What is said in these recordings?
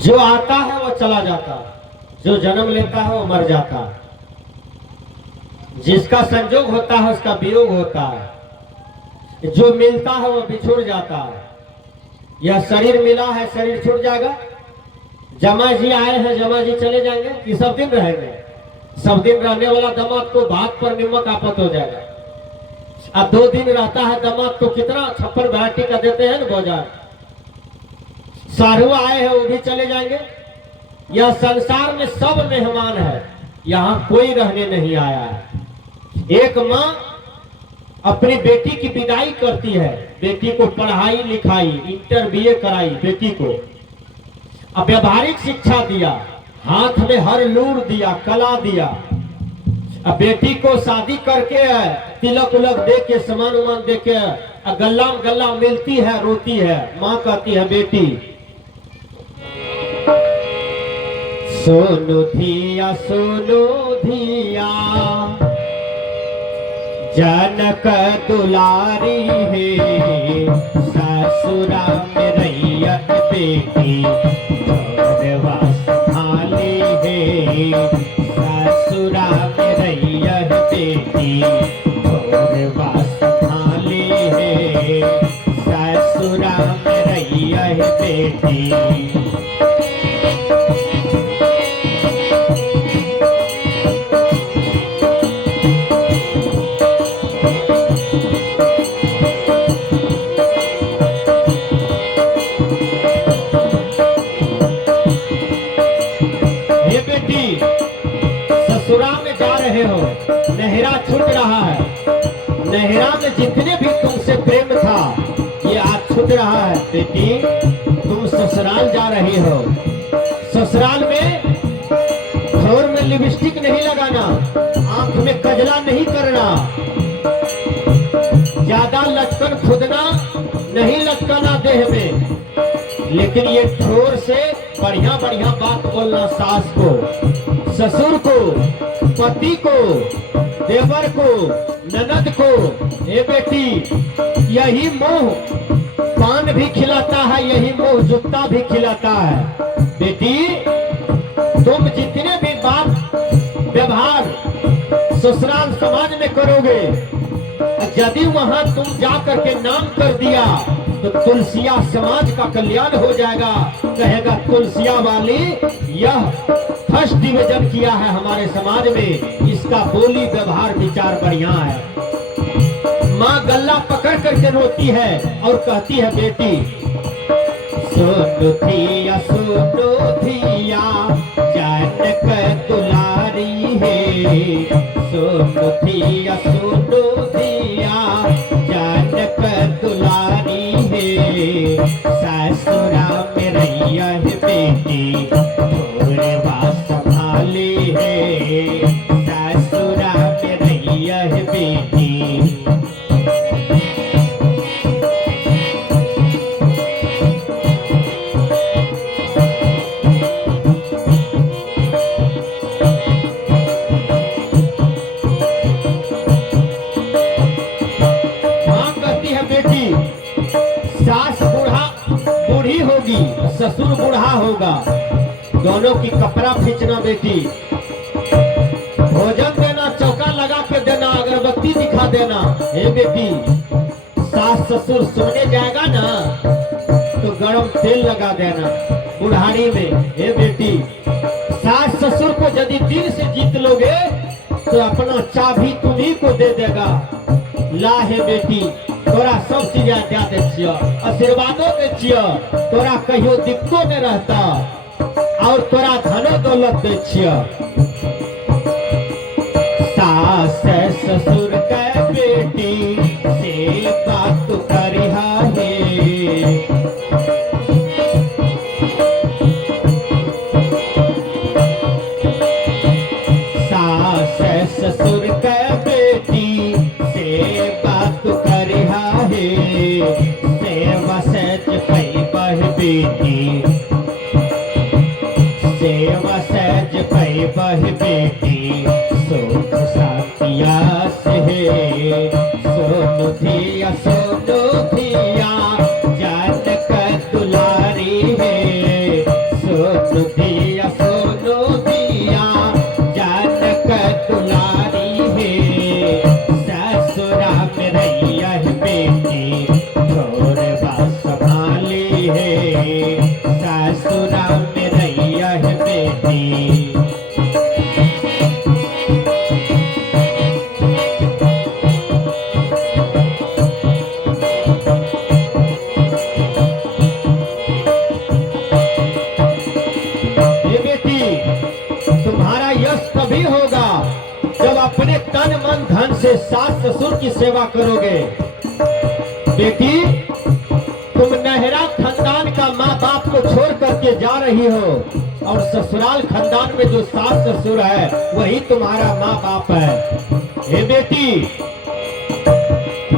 जो आता है वो चला जाता, जो जन्म लेता है वो मर जाता, जिसका संजोग होता है उसका वियोग होता है, जो मिलता है वो बिछुड़ जाता है। यह शरीर मिला है, शरीर छूट जाएगा। जमा जी आए हैं, जमा जी चले जाएंगे कि सब दिन रहेंगे? सब दिन रहने वाला दामाद को भात पर नमक आपत हो जाएगा। अब 2 दिन रहता है दामाद तो कितना 56 वैरायटी का देते हैं ना भोजन। सारू आए हैं, वो भी चले जाएंगे। यह संसार में सब मेहमान है, यहाँ कोई रहने नहीं आया है। एक माँ अपनी बेटी की विदाई करती है, बेटी को पढ़ाई लिखाई, इंटर बीए कराई बेटी को, अब व्यवहारिक शिक्षा दिया, हाथ में हर लूर दिया, कला दिया। अब बेटी को शादी करके तिलक उलक दे के, सामान उमान दे के, गल्ला में गल्ला मिलती है, रोती है। माँ कहती है बेटी सोनू धिया जनक दुलारी है, ससुरा में रैया बेटी घरवा संभाली है, ससुरा में रैया बेटी घरवा संभाली है, ससुरा में रैया बेटी। ससुराल में जा रहे हो, नहरा छूट रहा है, नहरा में जितने भी तुमसे प्रेम था ये आज छूट रहा है। बेटी तुम ससुराल जा रही हो, ससुराल में ठोर में लिपस्टिक नहीं लगाना, आंख में कजला नहीं करना, ज्यादा लटकन खुदना नहीं लटकाना देह में, लेकिन ये ठोर से बढ़िया बढ़िया बात बोलना सास को, ससुर को, पति को, देवर को, ननद को। ए बेटी यही मोह पान भी खिलाता है, यही मोह जूता भी खिलाता है। बेटी तुम जितने भी बात व्यवहार ससुराल समाज में करोगे, यदि वहां तुम जा करके नाम कर दिया तो तुलसिया समाज का कल्याण हो जाएगा। कहेगा तुलसिया वाली यह फर्स्ट डिवीजन किया है हमारे समाज में, इसका बोली व्यवहार विचार बढ़िया है। माँ गल्ला पकड़ करके रोती है और कहती है बेटी सोनू धिया जनक दुलारी है, सोनू धिया जनक दुलारी है, ससुरा में रैया है बेटी घरवा संभाली है, ससुरा में रैया है बेटी। बूढ़ी होगी, ससुर बूढ़ा होगा, दोनों की कपड़ा खींचना बेटी, भोजन देना, चौका लगा के देना, अगरबत्ती दिखा देना। हे बेटी सास ससुर सोने जाएगा ना तो गरम तेल लगा देना बुढ़ारी में। हे बेटी सास ससुर को यदि दिल से जीत लोगे तो अपना चाबी तुम्ही को दे देगा। ला हे बेटी तोरा सब चीज दे दे छियो, आशीर्वादो दे छियो, तोरा कहियो दिक्कतो नहीं रहता और तोरा धनो दौलत दे छियो। सास ससुर के बेटी से बात करिहा है, सास ससुर के बेटी से बात करिहा है, सेवा सच पैबह बेटी, सेवा सच पैबह बेटी, सुख साथिया से सोनू धिया जनक दुलारी है, दिया सोनो दिया जानक दुलारी है ससुरा में रैया है बेटी छोर बस संभाली है ससुरा में रैया है बेटी। तुम्हारा यश तभी होगा जब अपने तन मन धन से सास ससुर की सेवा करोगे। बेटी तुम नहरा खानदान का माँ बाप को छोड़ करके जा रही हो और ससुराल खानदान में जो सास ससुर है वही तुम्हारा माँ बाप है। हे बेटी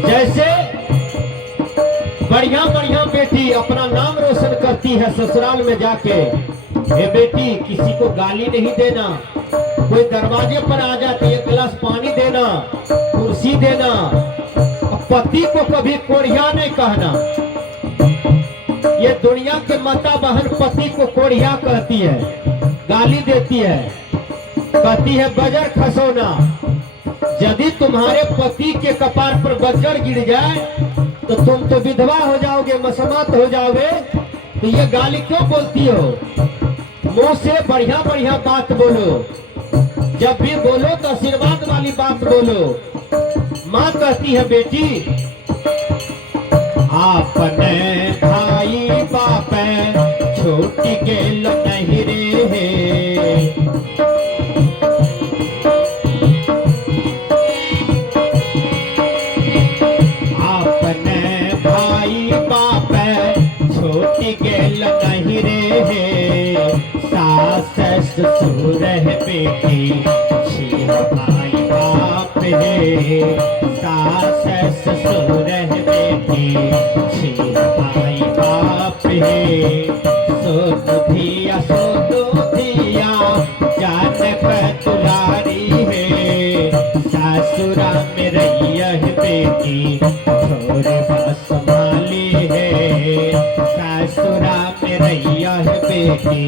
जैसे बढ़िया बढ़िया बेटी अपना नाम रोशन करती है ससुराल में जाके, हे बेटी किसी को गाली नहीं देना, कोई दरवाजे पर आ जाते एक गिलास पानी देना, कुर्सी देना, पति को कभी कोढ़िया नहीं कहना। ये दुनिया के माता बहन पति को कोढ़िया कहती है, गाली देती है, कहती है बजर खसोना। यदि तुम्हारे पति के कपार पर बजर गिर जाए तो तुम तो विधवा हो जाओगे, मसमात हो जाओगे। तो ये गाली क्यों बोलती हो? मुंह से बढ़िया बढ़िया बात बोलो, जब भी बोलो तो आशीर्वाद वाली बात बोलो। माँ कहती है बेटी आपने भाई बाप छोटी गेल नहीं रे, आपने भाई बाप छोटी गेल नहीं रे, सास ससुर है बेटी छी भाई बाप है, सास ससुर है बेटी छी भाई बाप है। सोनो धिया जानक दुलारी है ससुरा में रैया है बेटी छोर बस संभाली है ससुरा में रैया है बेटी।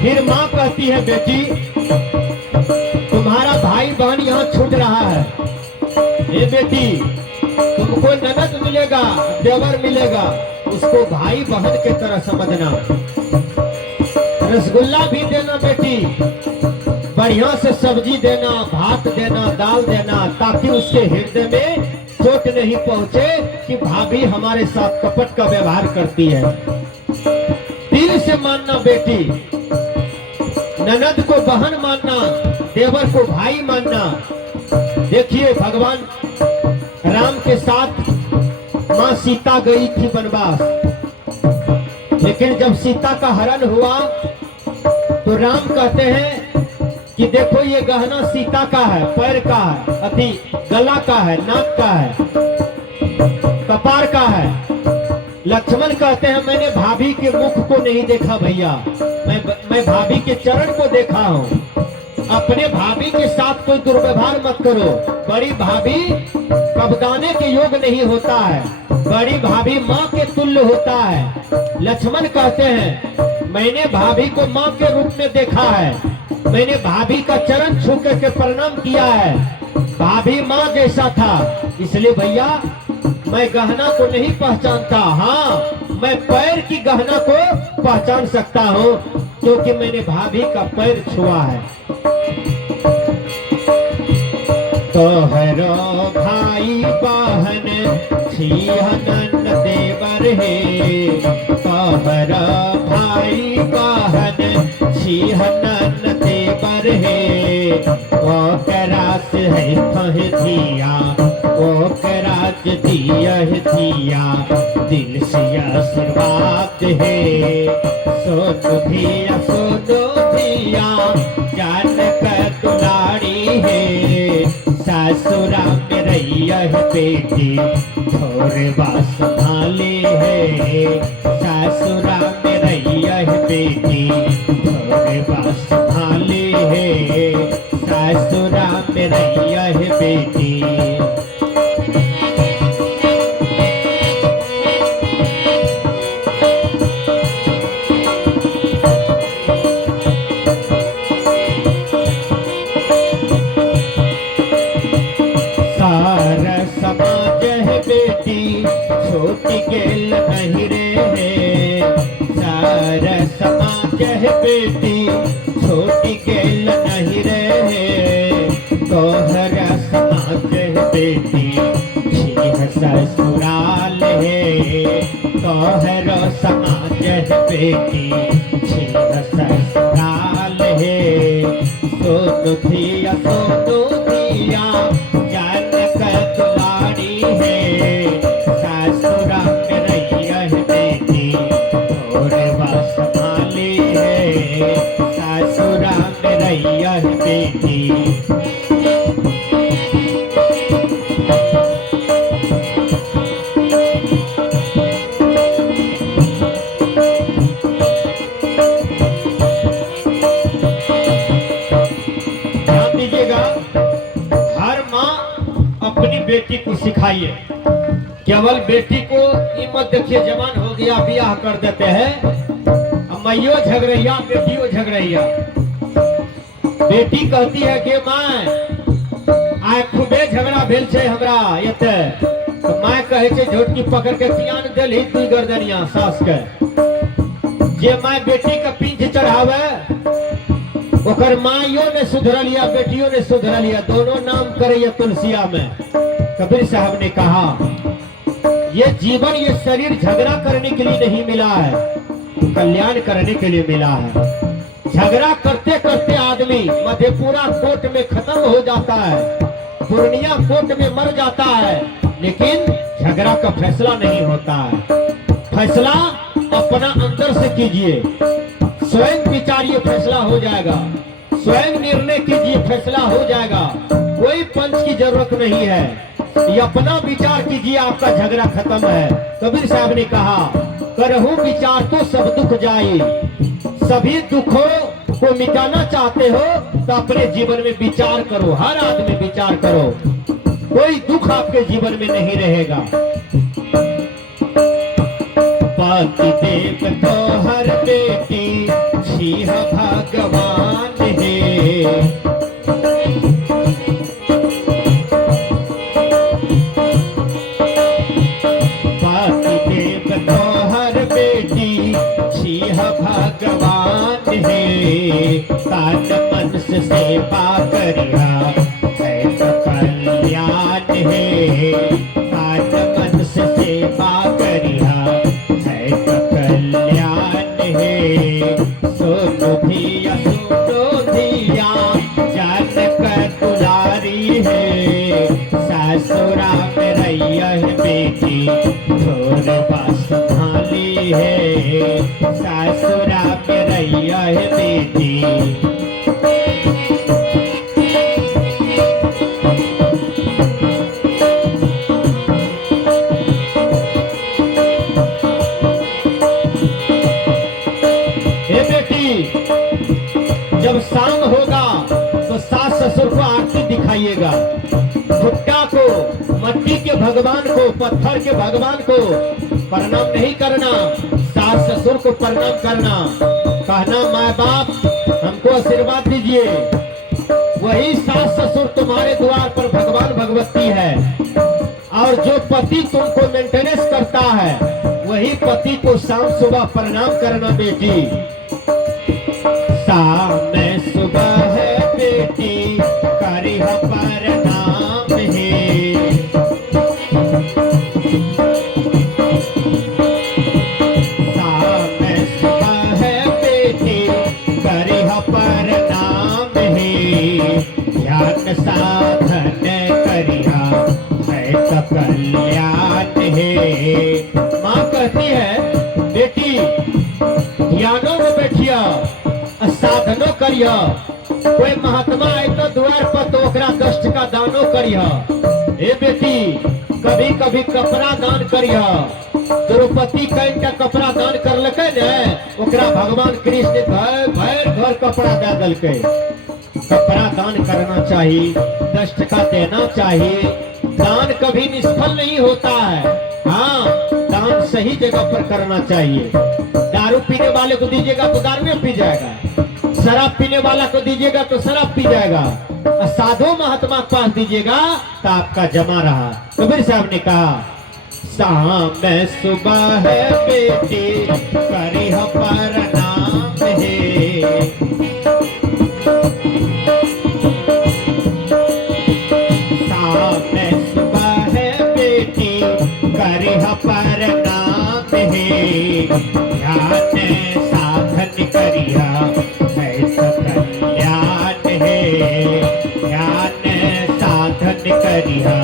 फिर माँ कहती है बेटी तुम्हारा भाई बहन यहाँ छूट रहा है, ये बेटी तुमको ननद मिलेगा, देवर मिलेगा, उसको भाई बहन के तरह समझना। रसगुल्ला भी देना बेटी, बढ़िया से सब्जी देना, भात देना, दाल देना, ताकि उसके हृदय में चोट नहीं पहुंचे कि भाभी हमारे साथ कपट का व्यवहार करती है। दिल से मानना बेटी, ननद को बहन मानना, देवर को भाई मानना। देखिए भगवान राम के साथ माँ सीता गई थी वनवास, लेकिन जब सीता का हरण हुआ तो राम कहते हैं कि देखो ये गहना सीता का है, पैर का है, अति गला का है, नाक का है, कपार का है। लक्ष्मण कहते हैं मैंने भाभी के मुख को नहीं देखा भैया, मैं भाभी के चरण को देखा हूँ। अपने भाभी के साथ कोई दुर्व्यवहार मत करो, बड़ी भाभी कबदाने के योग नहीं होता है, बड़ी भाभी माँ के तुल्य होता है। लक्ष्मण कहते हैं मैंने भाभी को माँ के रूप में देखा है, मैंने भाभी का चरण छू करके प्रणाम किया है, भाभी माँ जैसा था। इसलिए भैया मैं गहना को नहीं पहचानता, हाँ मैं पैर की गहना को पहचान सकता हूँ क्योंकि मैंने भाभी का पैर छुआ है। तोहरो भाई बहन छिहनन देवर है, तोहरो भाई बहन छिहनन देवर है, वो करास है कह दिया, वो कराज दिया है दिया, दिल से आशीर्वाद है। सोनो धिया जानक दुलारी है ससुरा में रैया है बेटी छोरे बास संभाली है ससुरा में रैया है बेटी। समाज है बेटी छोटी गेल नहीं रहे, तोहर समाज है बेटी छीह ससुराल है, तोहर समाज है बेटी छीह ससुराल है। सोनू धिया जान कर दुलारी है, ससुरा में रैया है बेटी तोरे बस संभाली है, ससुरा में रैया है बेटी। ध्यान दीजिएगा, हर माँ अपनी बेटी को सिखाइए। केवल बेटी को ये मत देखिए जवान हो गया ब्याह कर देते हैं, मैयो झगड़ैया बेटियों झगड़ैया। बेटी कहती है कि माँ आय खूबे झगड़ा भेल छे हमरा एते, तो माँ कहे छे झोटकी पकड़ के पियान देली दुई गर्दनिया सास के। जे माँ बेटी के पीठ चढ़ावे ओकर माइयो ने सुधरलिया बेटियों ने सुधरलिया, दोनों नाम करे तुलसिया में। कबीर साहब ने कहा ये जीवन ये शरीर झगड़ा करने के लिए नहीं मिला है, कल्याण करने के लिए मिला है। झगड़ा करते करते आदमी मधेपुरा कोर्ट में खत्म हो जाता है, पूर्णिया कोर्ट में मर जाता है, लेकिन झगड़ा का फैसला नहीं होता है। फैसला अपना अंदर से कीजिए, स्वयं विचारिए फैसला हो जाएगा, स्वयं निर्णय कीजिए फैसला हो जाएगा। कोई पंच की जरूरत नहीं है, ये अपना विचार कीजिए आपका झगड़ा खत्म है। कबीर साहब ने कहा करहु विचार तो सब दुख जाए, सभी दुखों को मिटाना चाहते हो तो अपने जीवन में विचार करो, हर आदमी विचार करो, कोई दुख आपके जीवन में नहीं रहेगा। पति देव तो हर बेटी छीह भगवान है, पति देव तो हर बेटी छीह भगवान है, तन मन से सेवा करिया है तो कल्याण है, तन मन से सेवा करिया जान कर दुलारी है, ससुरा में रैया है बेटी थोड़े बस संभाली है, ससुरा में रैया है बेटी। जब शाम होगा तो सास ससुर को आरती दिखाइएगा, भुट्टा को मट्टी के भगवान को पत्थर के भगवान को प्रणाम नहीं करना, सास ससुर को प्रणाम करना, कहना माँ बाप हमको आशीर्वाद दीजिए। वही सास ससुर तुम्हारे द्वार पर भगवान भगवती है, और जो पति तुमको मेंटेनेंस करता है वही पति को शाम सुबह प्रणाम करना बेटी। शाम सुबह है बेटी करी प्रणाम है, शाम सुबह है बेटी करी प्रणाम है, ध्यान साधन करिया है तो कल्याण है। माँ कहती है बेटी ध्यानों में बैठिया साधनो करिया, कोई महात्मा आए तो द्वार पर तो ओकरा 10 टका दानो करिया। ए बेटी कभी कभी कपड़ा दान करिया, द्रौपदी कहीं का कपड़ा दान कर लके ने ओकरा भगवान कृष्ण भर घर कपड़ा दे दलके। कपड़ा दान करना चाहिए, 10 टका देना चाहिए, दान कभी निष्फल नहीं होता है। हाँ दान सही जगह पर करना चाहिए। दारू पीने वाले को दीजिएगा तो दारू में पी जाएगा, शराब पीने वाला को दीजिएगा तो शराब पी जाएगा, साधु महात्मा के पास दीजिएगा तो आपका जमा रहा। कबीर साहब ने कहा शाम में सुबह है बेटी करी प्रणाम करिया है कल्याण है, ध्यान साधन करिया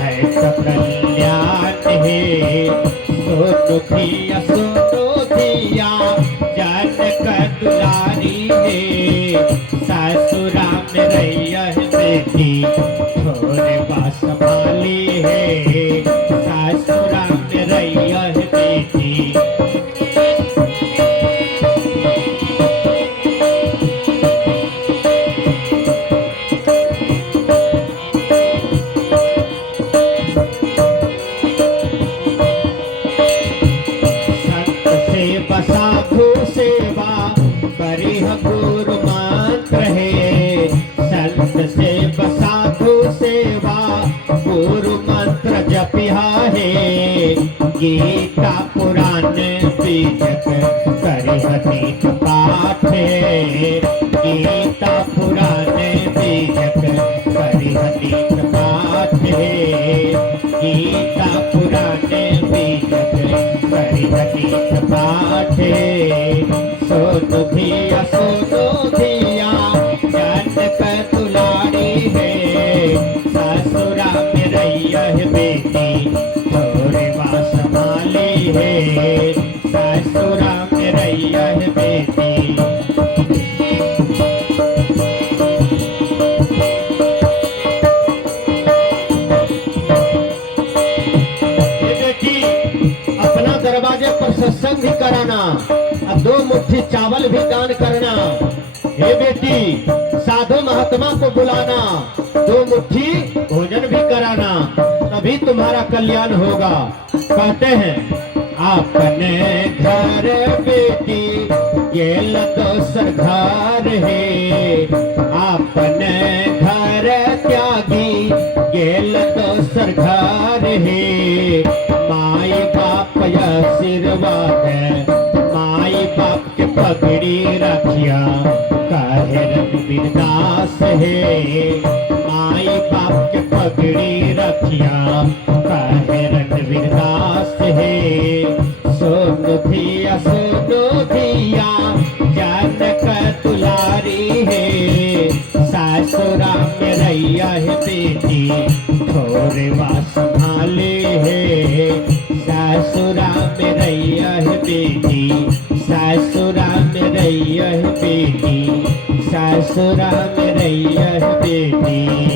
है कल्याण है। सोनो धिया जनक दुलारी है, ससुरा में रैया बेटी थोड़े बास संभाली है, ससुरा में रैया बेटी। साधु सेवा करिह गुरु मंत्र है, संत से साधु सेवा गुरु मंत्र जपिहा है। गीता पुराण बीजक करिह नित पाठ है, गीता पुराण बीजक करिह नित पाठ है, गीता पुराण बीजक करिह नित पाठ है। सोनो धिया जनक दुलारी है, ससुरा में रैया बेटी थोड़े बास संभाली है, ससुरा में रैया बेटी। दरवाजे पर सत्संग भी कराना और 2 मुट्ठी चावल भी दान करना। हे बेटी, साधु महात्मा को बुलाना, 2 मुट्ठी भोजन भी कराना, तभी तुम्हारा कल्याण होगा। कहते हैं अपने घर बेटी गेल दोसर घर है, अपने घर त्यागी गेल दोसर घर है। माई बाप आशीर्वाद है, माई बाप के पगड़ी रखिया कहे रणवीर दास है, माई बाप के पगड़ी रखिया कहे रणवीर दास है। सोनो धिया जनक दुलारी है, ससुरा में रैया बेटी थोड़े बास संभाले है, ससुरा में रैया बेटी, ससुरा में रैया बेटी, ससुरा में रैया बेटी।